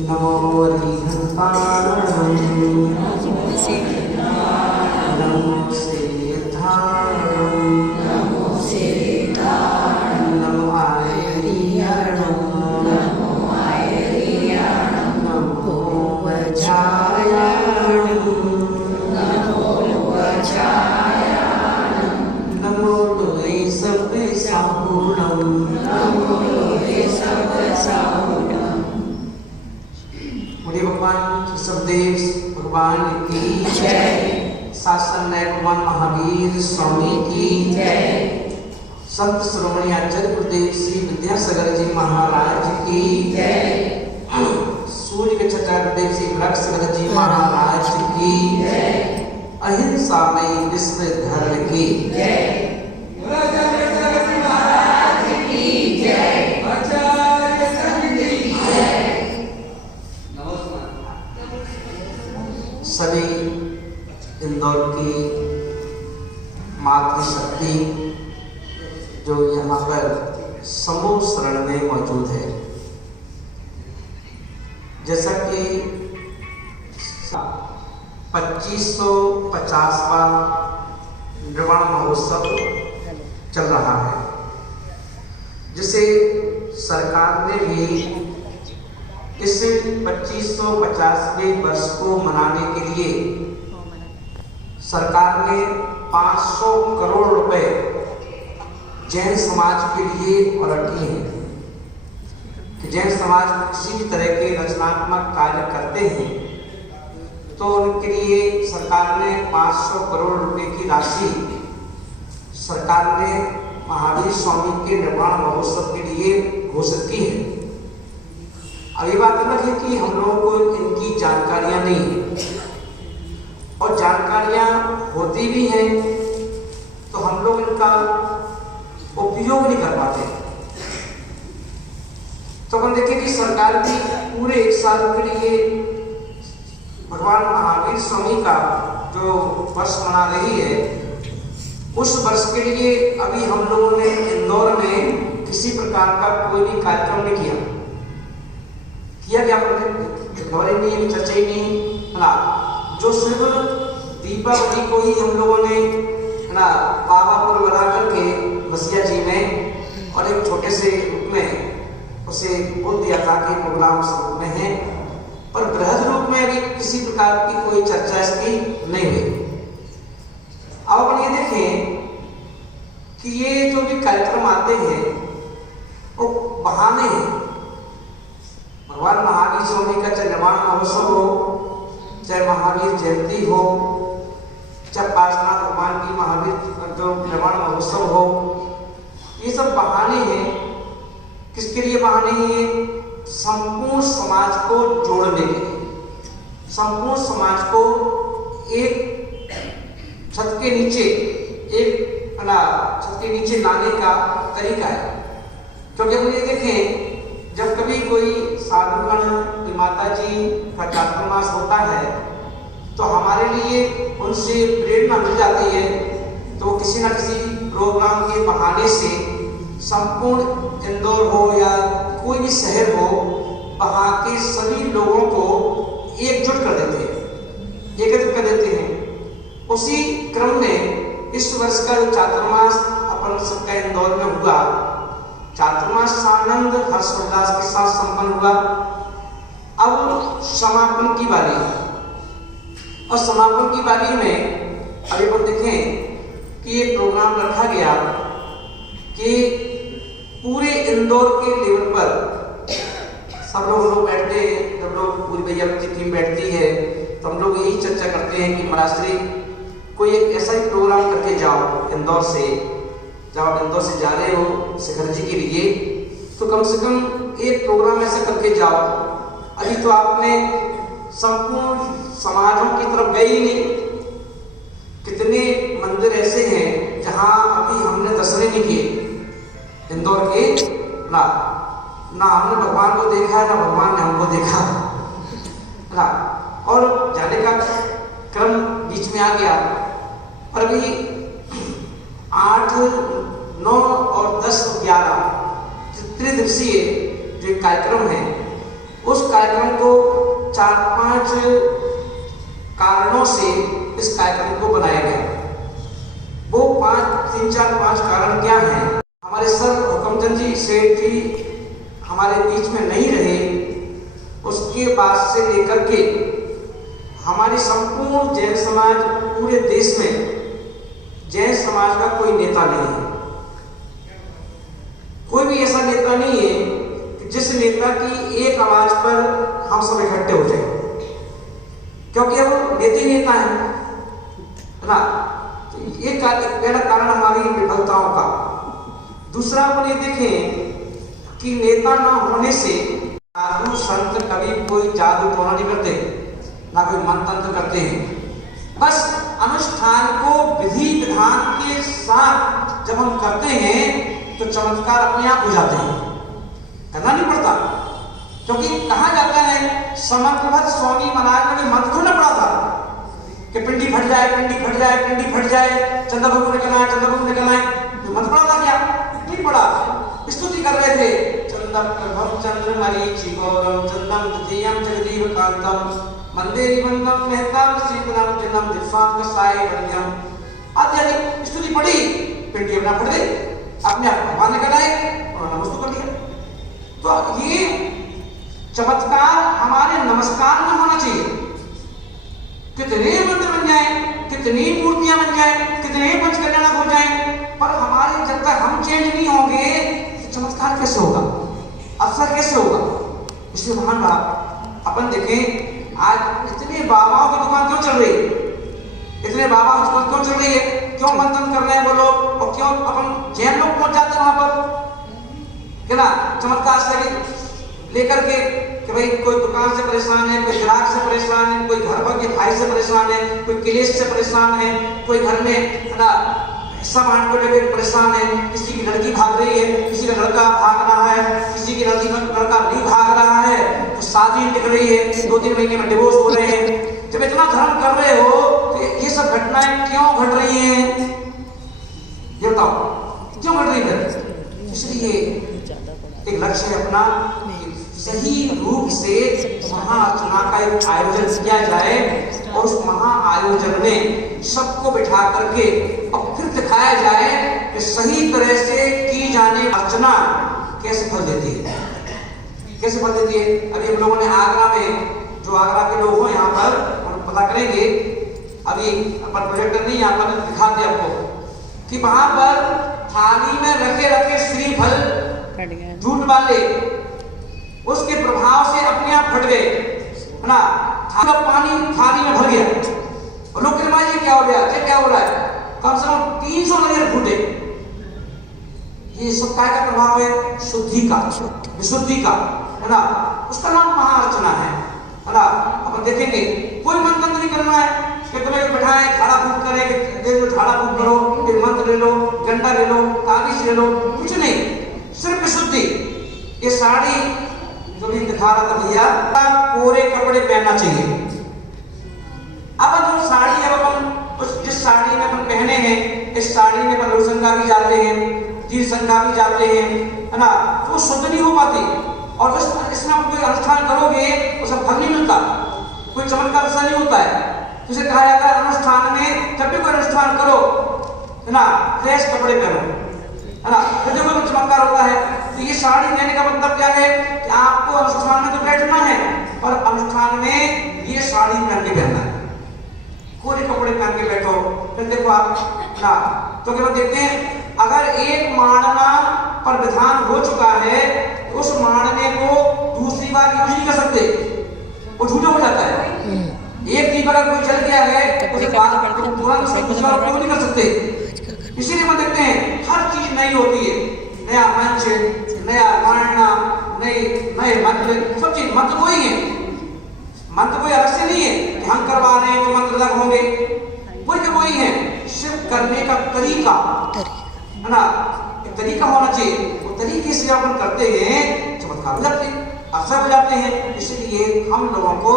नमो हरिहरतारणं नमो सिद्धारणं नमो आयरियाणं नमो वज्रायाणं नमो लोहे सब साहुणं बोलिए भगवान सबदेव भगवान की जय। शासन न्याय भगवान महावीर स्वामी की जय। संत श्रोमणी आचार्य गुरुदेव श्री विद्यासागर जी महाराज की जय। सूर्य के चटा गुरुदेव श्री वृक्षसागर जी महाराज की जय। अहिंसा में विश्व धर्म की जय। सभी इंदौर की मातृशक्ति जो यहाँ पर समूह शरण में मौजूद है, जैसा कि 2550वां निर्वाण महोत्सव चल रहा है, जिसे सरकार ने भी इस 2550वें वर्ष को मनाने के लिए सरकार ने 500 करोड़ रुपए जैन समाज के लिए अलर्टी हैं कि जैन समाज किसी भी तरह के रचनात्मक कार्य करते हैं तो उनके लिए सरकार ने 500 करोड़ रुपए की राशि सरकार ने महावीर स्वामी के निर्वाण महोत्सव के लिए घोषित की है। अब ये बात अलग है कि हम लोगों को इनकी जानकारियां नहीं है, और जानकारियां होती भी हैं तो हम लोग इनका उपयोग नहीं कर पाते। तो हम देखें कि सरकार भी पूरे 1 साल के लिए भगवान महावीर स्वामी का जो वर्ष मना रही है, उस वर्ष के लिए अभी हम लोगों ने इंदौर में किसी प्रकार का कोई भी कार्यक्रम नहीं किया क्या नहीं, चर्चा ही नहीं है ना। जो सिर्फ दीपावली को ही हम लोगों ने है ना पावापुर बना करके मसिया जी में और एक छोटे से रूप में उसे बोल दिया था कि प्रोग्राम रूप में है, पर बृहद रूप में अभी किसी प्रकार की कोई चर्चा इसकी नहीं हुई। अब अपन ये देखें कि ये जो भी कार्यक्रम आते हैं वो बहाने हैं। भगवान महावीर स्वामी का चाहे निर्वाण महोत्सव हो, चाहे महावीर जयंती हो, चाहे पार्श्वनाथ भगवान की महावीर जो निर्वाण महोत्सव हो, ये सब बहाने हैं। किसके लिए बहाने हैं? संपूर्ण समाज को जोड़ने के लिए, संपूर्ण समाज को एक छत के नीचे लाने का तरीका है। क्योंकि हम ये देखें, जब कभी कोई साधुगण माता जी का चातुर्मास होता है तो हमारे लिए उनसे प्रेरणा मिल जाती है, तो किसी न किसी प्रोग्राम के बहाने से संपूर्ण इंदौर हो या कोई भी शहर हो, वहाँ के सभी लोगों को एकजुट कर देते हैं, एकत्रित कर देते हैं। उसी क्रम में इस वर्ष का जो चातुर्मास अपन सबका इंदौर में हुआ, चातुर्मास आनंद हर्षोल्लास के साथ संपन्न हुआ। अब समापन की बारी है, और समापन की बारी में अभी हम देखें कि ये प्रोग्राम रखा गया कि पूरे इंदौर के लेवल पर सब लोग बैठते हैं। जब लोग पूरी भैया की टीम बैठती है तो हम लोग यही चर्चा करते हैं कि महाराष्ट्री कोई एक ऐसा ही प्रोग्राम करके जाओ इंदौर से, जब आप इंदौर से जा रहे हो शिखर जी के लिए, तो कम से कम एक प्रोग्राम ऐसा करके जाओ। अभी तो आपने संपूर्ण समाजों की तरफ गए ही नहीं। कितने मंदिर ऐसे हैं जहां अभी हमने दर्शन नहीं किए इंदौर के, ना हमने भगवान को देखा है, ना भगवान ने हमको देखा ना। और जाने का क्रम बीच में आ गया, और अभी 8, 9 और 10 और 11 त्रिदिवसीय जो कार्यक्रम है, उस कार्यक्रम को 4-5 कारणों से इस कार्यक्रम को बनाया गया। वो 3-4-5 कारण क्या हैं? हमारे सर हुकमचंद जी सेठ जी हमारे बीच में नहीं रहे, उसके बाद से लेकर के हमारी संपूर्ण जैन समाज, पूरे देश में जैन समाज का कोई नेता नहीं है। कोई भी ऐसा नेता नहीं है कि जिस नेता की एक आवाज पर हम सब इकट्ठे हो जाए, क्योंकि अब नेता नेता है ना। तो ये पहला कारण हमारी विफलताओं का। दूसरा अपन ये देखें कि नेता न होने से साधु संत कभी कोई जादू टोना नहीं करते, ना कोई मंत्र करते हैं। बस अनुष्ठान को विधि विधान के साथ जब हम करते हैं तो चमत्कार अपने आप हो जाते हैं, करना नहीं पड़ता। क्योंकि कहा जाता है समर्थवत स्वामी महाराज ने मंत्र थोड़ा पड़ा था कि पिंडी फट जाए, पिंडी फट जाए, पिंडी फट जाए, चंद्रबाबू निकल आए, चंद्रबाबू निकल आए। तो मंत्र पड़ा था क्या? नहीं पड़ा। स्तुति कर रहे थे, चंद्रप्रभम चंद्रमरीचि गौरम चंदम तृतीयम जगदीव कांतम मंदेरी वंदम मेहताम शीतलम जन्म दिफांग साई वंद्यम आदि स्तुति पड़ी। पिंडी अपना फट गई, अपने आप भगवान निकल आए और नमस्ते कर दिया। तो ये चमत्कार हमारे नमस्कार में होना चाहिए। कितने मंत्र बन जाए, कितनी मूर्तियां बन जाए, कितने पंचकल्याण हो जाए, पर हमारे जब तक हम चेंज नहीं होंगे तो चमत्कार कैसे होगा, अवसर कैसे होगा? इसलिए महान बात अपन देखें, आज इतने बाबाओं की दुकान क्यों चल रही है? इतने बाबाओं की दुकान क्यों चल रही है? क्यों मंथन कर रहे हैं वो लोग, और क्यों अपन जैन लोग पहुंच जाते हैं वहां पर, है ना, चमत्कार से लेकर के कि भाई कोई दुकान से परेशान है, कोई ग्राहक से परेशान है, कोई घर के भाई से परेशान है, कोई क्लेश से परेशान है, कोई घर में है ना सामान को लेकर परेशान है, किसी की लड़की भाग रही है, किसी का लड़का भाग रहा है, किसी की लड़का नहीं भाग रहा है, तो शादी टिक रही है, 2-3 महीने में डिवोर्स हो रहे हैं। जब इतना धर्म कर रहे हो तो ये सब घटनाएं क्यों घट रही हैं? ये बताओ क्यों घट रही है? इसलिए एक लक्ष्य है अपना, सही रूप से महाअर्चना का एक आयोजन किया जाए और उस महाआयोजन में सबको बिठा करके और फिर दिखाया जाए कि सही तरह से की जाने अर्चना कैसे फल देती है, कैसे फल देती है। अभी हम लोगों ने आगरा में, जो आगरा के लोग हो यहाँ पर हम पता करेंगे, अभी अपन प्रोजेक्टर नहीं यहाँ पर दिखाते आपको कि वहां पर थाली में रखे रखे श्रीफल झूठ वाले उसके प्रभाव से अपने आप फट गए, है ना। पानी थाली में भर गया और लोग कहते क्या हो गया, क्या हो रहा है? कम से कम 300 नजर फूटे। ये सब काय का प्रभाव है? शुद्धि का, विशुद्धि का, है ना। उसका नाम महाअर्चना है ना। अपन देखेंगे कोई मंत्र नहीं करना है कि तुम्हें बैठाए झाड़ा फूक करे, झाड़ा फूक करो, एक मंत्र ले लो, घंटा ले लो, ताबीज ले लो, कुछ नहीं, सिर्फ विशुद्धि। ये साड़ी जो भी दिखा रहा था भैया, कोरे कपड़े पहनना चाहिए। अब जो साड़ी अब अपन जिस साड़ी में अपन पहने हैं, इस साड़ी में अपन रोशंगा भी जाते हैं, तीर संगा भी जाते हैं, है ना, तो शुद्ध नहीं हो पाती। और इसमें आप कोई अनुष्ठान करोगे तो सब फल नहीं मिलता, कोई चमत्कार ऐसा नहीं होता है। जिसे कहा जाता है अनुष्ठान में, जब भी कोई अनुष्ठान करो, है ना, फ्रेश कपड़े पहनो, है ना, फिर जो कोई चमत्कार होता है। तो ये साड़ी देने का मतलब क्या है कि आपको अनुष्ठान में तो बैठना है, पर अनुष्ठान में ये साड़ी पहन के बैठना है, कोरे कपड़े पहन के बैठो। फिर देखो आप ना, तो क्या देखते हैं, अगर एक मानना पर विधान हो चुका है तो उस मानने को दूसरी बार यूज नहीं कर सकते, वो झूठा हो जाता है। एक दीप अगर कोई चल गया है उसे तुरंत दूसरी बार उपयोग नहीं कर सकते। इसीलिए हम देखते हैं हर चीज नई होती है, नया मंच, नया वर्णना, नए मंत्र, सब चीज मंत्र कोई है, मंत्र कोई अलग से नहीं है कि हम करवा रहे हैं तो मंत्र अलग होंगे, वही है। सिर्फ करने का तरीका, है ना, एक तरीका होना चाहिए, वो तरीके से अपन करते हैं चमत्कार हो जाते हैं, अवसर हो जाते हैं। इसलिए हम लोगों को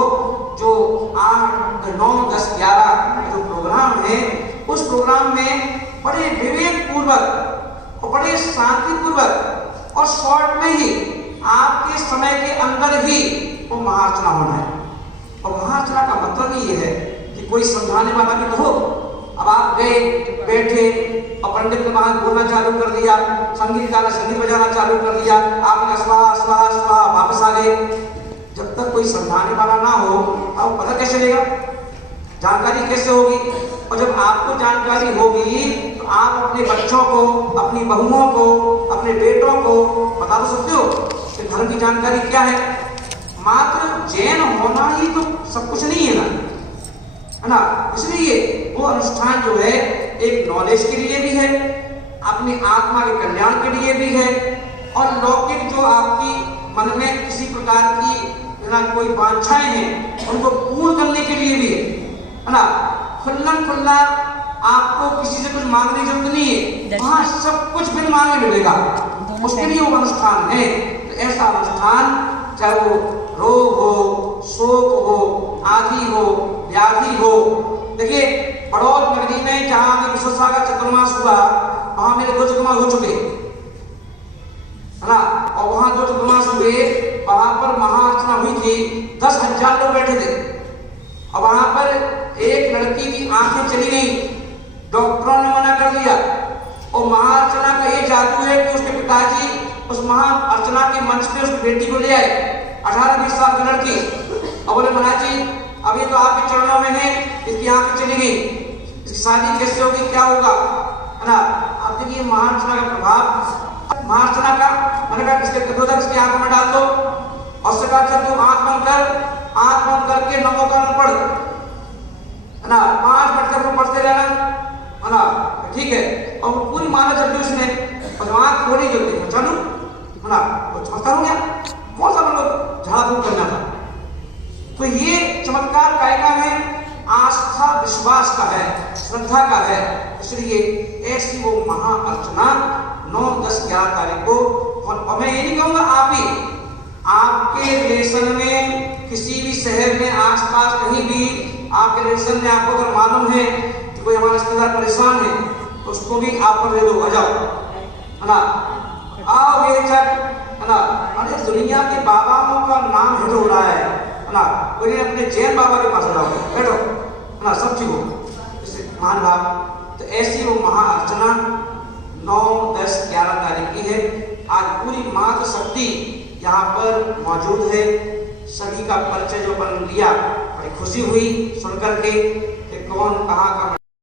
जो 8, 9, 10, 11 जो प्रोग्राम है, उस प्रोग्राम में बड़े विवेक पूर्वक और बड़े शांति पूर्वक और शॉर्ट में ही आपके समय के अंदर ही वो महाअर्चना होना है। और महाअर्चना का मतलब ही ये है कि कोई समझाने वाला भी तो हो। अब आप गए बैठे और पंडित ने वहां बोलना चालू कर दिया, संगीत गाना संगीत बजाना चालू कर दिया, आपने स्वाहा स्वाहा स्वाहा वापस आ गए। जब तक कोई समझाने वाला ना हो अब पता कैसे चलेगा, जानकारी कैसे होगी? और जब आपको जानकारी होगी तो आप अपने बच्चों को, अपनी बहुओं को, अपने बेटों को बता तो सकते हो कि धर्म की जानकारी क्या है। मात्र जैन होना ही तो सब कुछ नहीं है ना, है ना। इसलिए वो अनुष्ठान जो है एक नॉलेज के लिए भी है, अपनी आत्मा के कल्याण के लिए भी है, और लौकिक जो आपकी मन में किसी प्रकार की ना कोई वांछाएं हैं उनको पूर्ण करने के लिए भी है ना। खुल्लम खुल्ला आपको किसी से कुछ मांगने की जरूरत नहीं है, वहां सब कुछ बिन मांगे मिलेगा, उसके लिए वो अनुष्ठान है। तो ऐसा अनुष्ठान चाहे वो रोग हो, शोक हो, आदि हो, व्याधि हो। देखिए बड़ौद नगरी में जहां विश्वसा का चतुर्मास हुआ वहां मेरे 2 चतुर्मास हो चुके, है ना। और वहां 2 चतुर्मास हुए, वहां पर महाअर्चना हुई थी, 10,000 लोग बैठे थे। और वहां पर एक लड़की की आंखें चली गई, डॉक्टरों ने मना कर दिया। और महाअर्चना का ये जादू है कि उसके पिताजी उस महाअर्चना के मंच पे उसकी बेटी को ले आए, 18-20 साल की लड़की, और बोले महाराज जी अभी तो आपके चरणों में है, इसकी आंखें चली गई, इसकी शादी कैसे होगी, क्या होगा, है ना। आप देखिए महाअर्चना का प्रभाव, महाअर्चना का मैंने कहा इसके कदोदक इसकी आंखों में डाल दो, और से कहा तू आंख बंद करके नमो का पढ़, है ना, 5 मिनट तक पढ़ते रहना, है ना, ठीक है। और पूरी माला जब भी उसने आंख खोली जो देखो चलो, है ना, वो चमत्कार हो गया। कौन सा मतलब झाड़ फूक करना था। तो ये चमत्कार कायका है, आस्था विश्वास का है, श्रद्धा का है। इसलिए ऐसी वो महाअर्चना 9, 10, 11 तारीख को, और मैं ये नहीं कहूंगा आप ही, आपके रिलेशन में किसी भी शहर में आसपास कहीं भी आपके रिलेशन में आपको अगर मालूम है कि कोई हमारा रिश्तेदार परेशान है तो उसको भी आप पर ले दो, आ जाओ, है ना, आओ ये चक, है ना। अरे दुनिया के बाबाओं का नाम हिट हो रहा है ना, कोई अपने जैन बाबा के पास जाओ, बैठो, है ना, सब ठीक होगा, इससे महान भाव। तो ऐसी वो महाअर्चना 9, 10, 11 तारीख की है। आज पूरी मात्र शक्ति यहाँ पर मौजूद है। सभी का परिचय जो अपन लिया, बड़ी खुशी हुई सुनकर के कि कौन कहाँ का